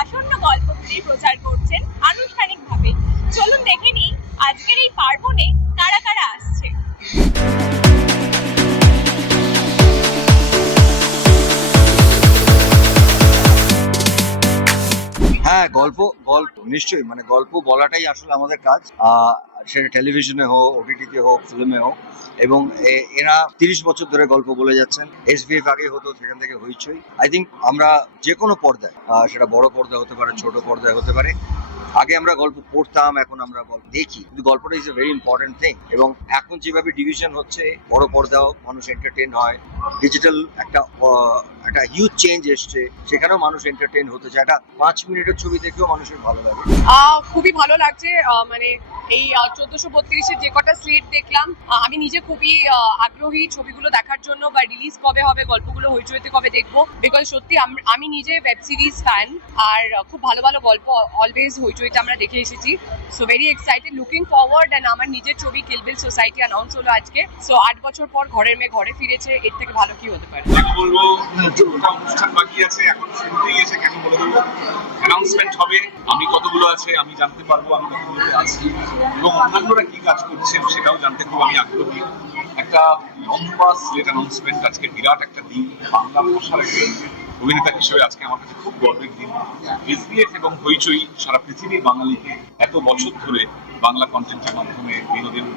আসন্ন গল্পগুলির প্রচার করছেন আনুষ্ঠানিকভাবে। চলুন দেখে নিই আজকের এই পার্বণে কারা কারা আসছে। হ্যাঁ, গল্প গল্প নিশ্চয়ই, মানে গল্প বলাটাই আসলে আমাদের কাজ। সেটা টেলিভিশনে হোক, ওটিটিতে হোক, ফিল্মে হোক। এবং এরা 30 বছর ধরে গল্প বলে যাচ্ছেন। এসবিএফ আগে হতো, সেখান থেকে হইচই। আই থিঙ্ক আমরা যে কোনো পর্দায়, সেটা বড় পর্দা হতে পারে, ছোট পর্দায় হতে পারে, আগে আমরা গল্প পড়তাম, এখন আমরা গল্প দেখি। কিন্তু গল্পটা is a very important thing. এবং এখন যেভাবে ডিভিশন হচ্ছে, বড় পর্দাও মানুষ এন্টারটেইন হয়, ডিজিটাল একটা হিউজ চেঞ্জ এসছে, সেখানেও মানুষ এন্টারটেইন হতে চায়। একটা 5 মিনিটের ছবি দেখেও মানুষের ভালো লাগে। খুবই ভালো লাগছে। মানে এই 1432-এর যে কটা স্লেট দেখলাম, আমি নিজে খুবই আগ্রহী ছবিগুলো দেখার জন্য, বা রিলিজ কবে হবে, গল্পগুলো হইচইতে কবে দেখবো। বিকজ সত্যি আমি নিজে ওয়েব সিরিজ ফ্যান, আর খুব ভালো ভালো গল্প অলওয়েজ হইচইতে আমরা দেখে এসেছি। So very excited, looking forward. And আমার নিজের ছবি কিল বিল সোসাইটি অ্যানাউন্স হলো আজকে। সো 8 বছর পর ঘরের মেয়ে ঘরে ফিরেছে, এর থেকে ভালো কি হতে পারে। বলবো অনুষ্ঠান বাকি আছে, এখন শুরুতেই এসে কেন বলে দেবো, অ্যানাউন্সমেন্ট হবে। আমি কতগুলো আছে আমি জানতে পারবো, আমি কতগুলোতে আছি, এবং অন্যান্যরা কি কাজ করছেন সেটাও জানতে খুব আমি আগ্রহী। একটা লম্বা স্লেট অ্যানাউন্সমেন্ট, আজকে বিরাট একটা দিন। বাংলা ভাষার একজন অভিনেতা হিসেবে আজকে আমার কাছে খুব গর্বের দিন। এসবিএফ এবং হইচই সারা পৃথিবীর বাঙালিকে এত বছর ধরে বাংলা কন্টেন্টের মাধ্যমে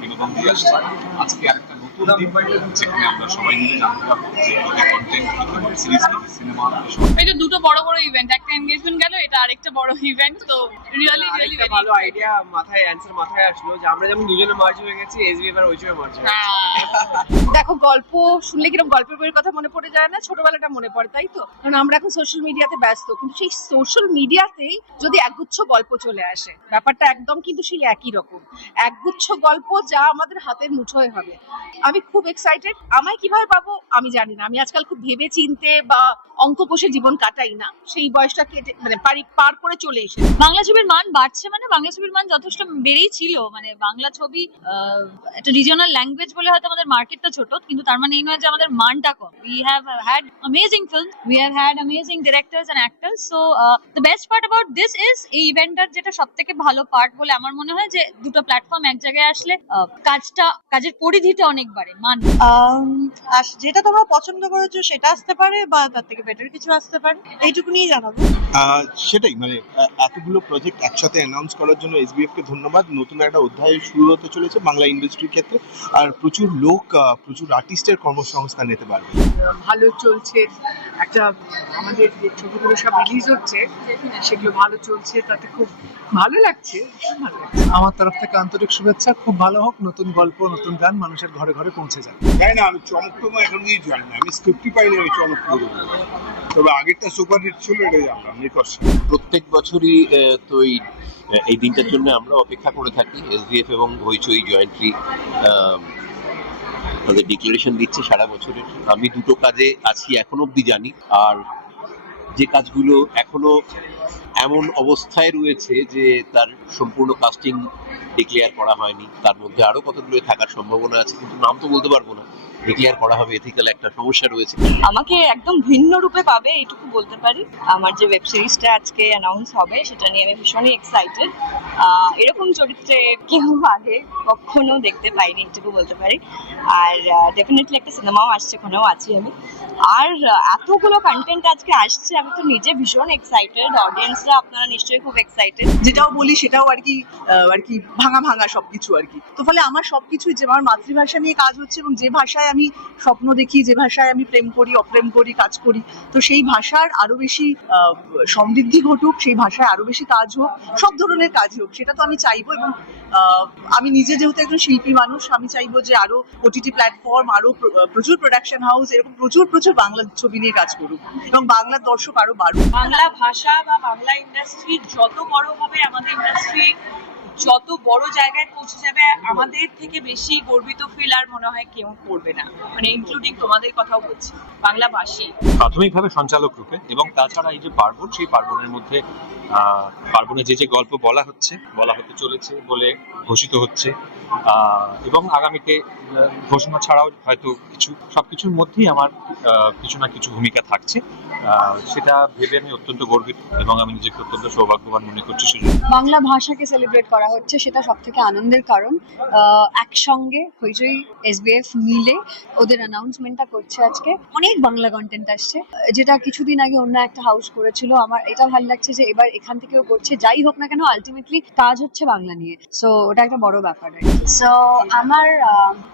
বিনোদন দিয়ে আসছে। আজকে আরেকটা নতুন দিন, যেখানে আমরা সবাই মিলে জানতে পারবো যে কন্টেন্ট কি, সিরিজ কি, সিনেমা। এটা দুটো বড় বড় ইভেন্ট, একটা এনগেজমেন্ট গেল, এটা আরেকটা বড় ইভেন্ট। তো রিয়েলি ভালো আইডিয়া মাথায় আসলো যে আমরা যেমন দুজনে মার্জ হয়ে গেছি, এসবিএফ আর হইচই মার্জ হয়ে গেছে। দেখো, গল্প শুনলে কিরকম গল্পের বইয়ের কথা মনে পড়ে যায় না, ছোটবেলাটা মনে পড়ে, তাই তো? কারণ আমরা এখন সোশ্যাল মিডিয়াতে ব্যস্ত, কিন্তু সেই সোশ্যাল মিডিয়াতেই যদি একগুচ্ছ গল্প চলে আসে, ব্যাপারটা একদম কিন্তু সেই একই রকম একগুচ্ছ গল্প, যা আমাদের হাতের মুঠোয় হবে। আমি খুব এক্সাইটেড। আমায় কিভাবে পাবো আমি জানি না। আমি আজকাল খুব ভেবে চিনতে বা অঙ্ক কষে জীবন কাটাই না, সেই বয়সটা কেটে মানে পার করে চলে এসে বাংলা ছবির মান বাড়ছে, মানে বাংলা ছবির মান যথেষ্ট বেড়েই ছিল। মানে বাংলা ছবি একটা রিজিওনাল ল্যাঙ্গুয়েজ বলে হয়তো আমাদের মার্কেটটা ছোট, কিন্তু তার মানে এই নয় যে আমাদের মানটা কম। We have had amazing film, we have had amazing directors and actors. So the best part about this is, এই ইভেন্টটার যেটা সব থেকে ভালো পার্ট বলে আমার মনে হয়, যে দুটো প্ল্যাটফর্ম এক জায়গায় আসলে কাজের পরিধিটা অনেক বাড়ে। মান যেটা তোমরা পছন্দ করেছো সেটা আসতে পারে, বা তার থেকে বেটার কিছু আসতে পারে, এইটুকুনি জানাবো। সেটাই, মানে এতগুলো প্রজেক্ট একসাথে অ্যানাউন্স করার জন্য এসবিএফ কে ধন্যবাদ। নতুন একটা অধ্যায় শুরু হতে চলেছে বাংলা ইন্ডাস্ট্রির ক্ষেত্রে, আর প্রচুর লোক, প্রচুর আর্টিস্টের কর্মসংস্থান নিতে পারবে। ভালো চলছে, একটা আমাদের যে ছবিগুলো সব রিলিজ হচ্ছে সেগুলো ভালো চলছে, তাতে খুব ভালো লাগছে। আমার তরফ থেকে আন্তরিক শুভেচ্ছা, খুব ভালো হোক, নতুন গল্প নতুন গান মানুষের ঘরে ঘরে পৌঁছে যায়। তাই না, আমি চমকপ্রদ এখন কিছু জানি না, আমি স্ক্রিপ্টই পাইনি আমি চমকপ্রদ। তবে আগেরটা সুপার হিট ছিল, এটাই আমরা নিকর্ষণ। প্রত্যেক বছরই তো এই দিনটার জন্য আমরা অপেক্ষা করে থাকি। এসবিএফ এবং হইচই জয়েন্টলি তাদের ডিক্লারেশন দিচ্ছে সারা বছরের। আমি দুটো কাজে আছি এখন অব্দি জানি, আর যে কাজগুলো এখনো এমন অবস্থায় রয়েছে যে তার সম্পূর্ণ কাস্টিং ডিক্লেয়ার করা হয়নি, তার মধ্যে আরো কতগুলো থাকার সম্ভাবনা আছে, কিন্তু নাম তো বলতে পারবো না। ডিক্লেয়ার করা হবে, এথিক্যাল একটা সমস্যা রয়েছে। আমাকে একদম ভিন্ন রূপে পাবে, এইটুকু বলতে পারি। আমার যে ওয়েব সিরিজটা আজকে অ্যানাউন্স হবে, সেটা নিয়ে আমি ভীষণই এক্সাইটেড। এরকম চরিত্রে কেউ আগে কখনো দেখতে পাইনি, এইটুকু বলতে পারি। আর ডেফিনেটলি একটা সিনেমাও আসছে, ওখানেও আছি আমি। আর এতগুলো কন্টেন্ট আজকে আসছে, আমি তো নিজে ভীষণ এক্সাইটেড। অডিয়েন্সরা আপনারা নিশ্চয়ই খুব এক্সাইটেড। যেটাও বলি সেটাও আর কি ভাঙা সবকিছু আর কি। তো ফলে আমার সবকিছু যে আমার মাতৃভাষা নিয়ে কাজ হচ্ছে, এবং যে ভাষায় আমি স্বপ্ন দেখি, যে ভাষায় আমি প্রেম করি, অপ্রেম করি, কাজ করি, তো সেই ভাষার আরো বেশি সমৃদ্ধি ঘটুক, সেই ভাষায় আরো বেশি কাজ হোক, সব ধরনের কাজ হোক, সেটা তো আমি চাইবো। এবং আমি নিজে যেহেতু একজন শিল্পী মানুষ, আমি চাইবো যে আরো ওটিটি প্ল্যাটফর্ম, আরো প্রচুর প্রোডাকশন হাউস এরকম প্রচুর বাংলা ছবি নিয়ে কাজ করুক, এবং বাংলার দর্শক আরো বাড়ুক। বাংলা ভাষা বা বাংলা ইন্ডাস্ট্রি যত বড় হবে, আমাদের ইন্ডাস্ট্রি যত বড় জায়গায় পৌঁছে যাবে আমাদের থেকে বেশি গর্বিত ফিল আর মনে হয় কেউ করবে না, মানে ইনক্লুডিং তোমাদের কথাও বলছি, বাংলাভাষী। প্রাথমিকভাবে সঞ্চালক রূপে, এবং তাছাড়া এই যে পার্বণ, সেই পার্বণের মধ্যে পার্বণে যে গল্প বলা হতে চলেছে বলে ঘোষিত হচ্ছে, এবং আগামীতে ঘোষণা ছাড়াও হয়তো সবকিছুর মধ্যেই আমার কিছু না কিছু ভূমিকা থাকছে, সেটা ভেবে আমি অত্যন্ত গর্বিত এবং আমি নিজেকে অত্যন্ত সৌভাগ্যবান মনে করছি। বাংলা ভাষাকে সেলিব্রেট করা হচ্ছে, সেটা সব থেকে আনন্দের কারণ। একসঙ্গে হইচই এসবিএফ মিলে ওদের অ্যানাউন্সমেন্টটা করছে আজকে। অনেক বাংলা কন্টেন্ট আসছে, যেটা কিছুদিন আগে অন্য একটা হাউস করেছিল। আমার এটা ভালো লাগছে যে এবার এখান থেকেও করছে। যাই হোক না কেন, আলটিমেটলি কাজ হচ্ছে বাংলা নিয়ে, সো ওটা একটা বড় ব্যাপার। সো আমার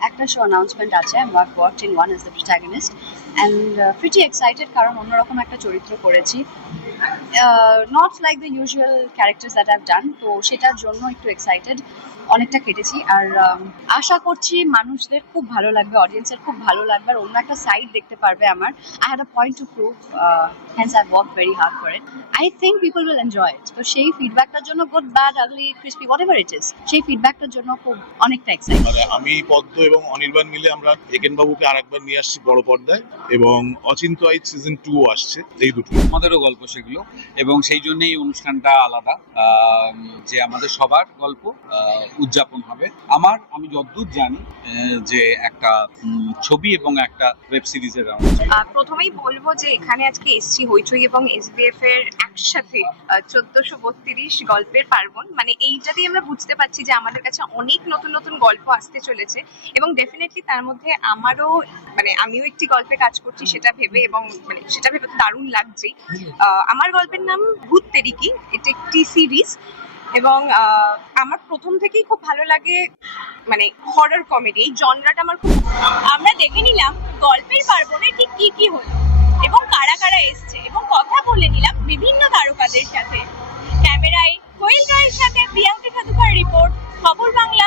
একটা শো অ্যানাউন্সমেন্ট আছে, I've worked in one as the protagonist and pretty excited কারণ অন্যরকম একটা চরিত্র করেছি, not like the usual characters that I've done, তো সেটার জন্য একটু এক্সাইটেড, অনেকটা কেটেছি। আর আশা করছি মানুষদের খুব ভালো লাগবে, অডিয়েন্সের খুব ভালো লাগবে, আর অন্য একটা সাইড দেখতে পারবে আমার। I had a point to prove, hence I've worked very hard for it. I think people will enjoy it. তো সেই ফিডব্যাকটার জন্য, good, bad, ugly, crispy, whatever it is, সেই ফিডব্যাকটার জন্য খুব অনেকটা এক্সাইটেড। মানে আমি পদ্ম এবং অনির্বাণ মিলে আমরা একেন বাবুকে আরেকবার নিয়ে আসছি বড় পর্দায়, এবং অচিন্ত আইচ সিজন 2 আসছে, এই দুটো আমাদেরও গল্প সেগুলো, এবং সেই জন্যই অনুষ্ঠানটা আলাদা, যে আমাদের সবার গল্প উদযাপন হবে। আমি যতদূর জানি যে একটা ছবি এবং একটা ওয়েব সিরিজের প্রথমেই বলবো যে এখানে আজকে এসছি হইচই এবং এসবিএফ এর একসাথে 1432 গল্পের পার্বণ, মানে এইটাতেই আমরা বুঝতে পারছি যে আমাদের কাছে অনেক নতুন নতুন গল্প আসতে চলেছে, এবং ডেফিনেটলি তার মধ্যে আমারও, মানে আমিও একটি গল্পে কাজ করছি সেটা ভেবে, এবং মানে সেটা ভেবে তো দারুণ লাগছে। আমার গল্পের নাম ভূত তেরিকি, এটা একটি সিরিজ, এবং আমার প্রথম থেকেই খুব ভালো লাগে মানে হরর কমেডি, এই জনরাটা আমার খুব। আমরা দেখে নিলাম গল্পের পার্বণে ঠিক কি হলো এবং কারা কারা এসছে, এবং কথা বলে নিলাম বিভিন্ন তারকাদের সাথে। ক্যামেরায় কোয়েল রায়ের সাথে প্রিয়াঙ্কা সাধুকার রিপোর্ট, খবর বাংলা।